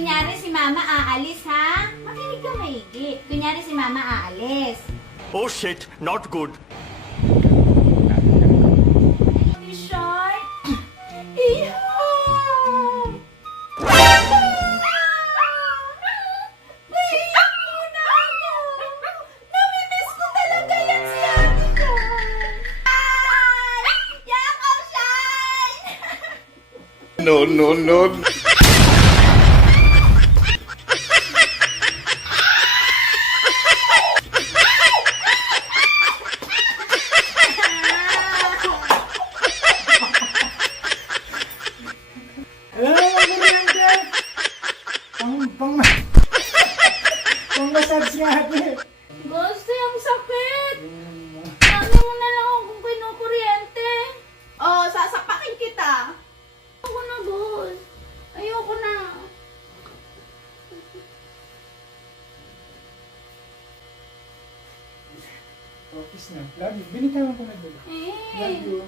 kunyari si mama aalis, ha? Makinig ka maigi. Kunyari si mama aalis. Oh shit, not good. Short. Iya. Naiyak muna ako. Namimiss ko talaga yan si ate ko. Ay! Yakap, Shine! No, no, no. Pang-massage nga ate. Gusto yung sakit. Sabi mo na lang akong kinukuryente. Oh, sasapakin kita. Ayoko na, boss. Ayoko na. Office na. Love you. Binitawan ko na doon. Love Eh. you.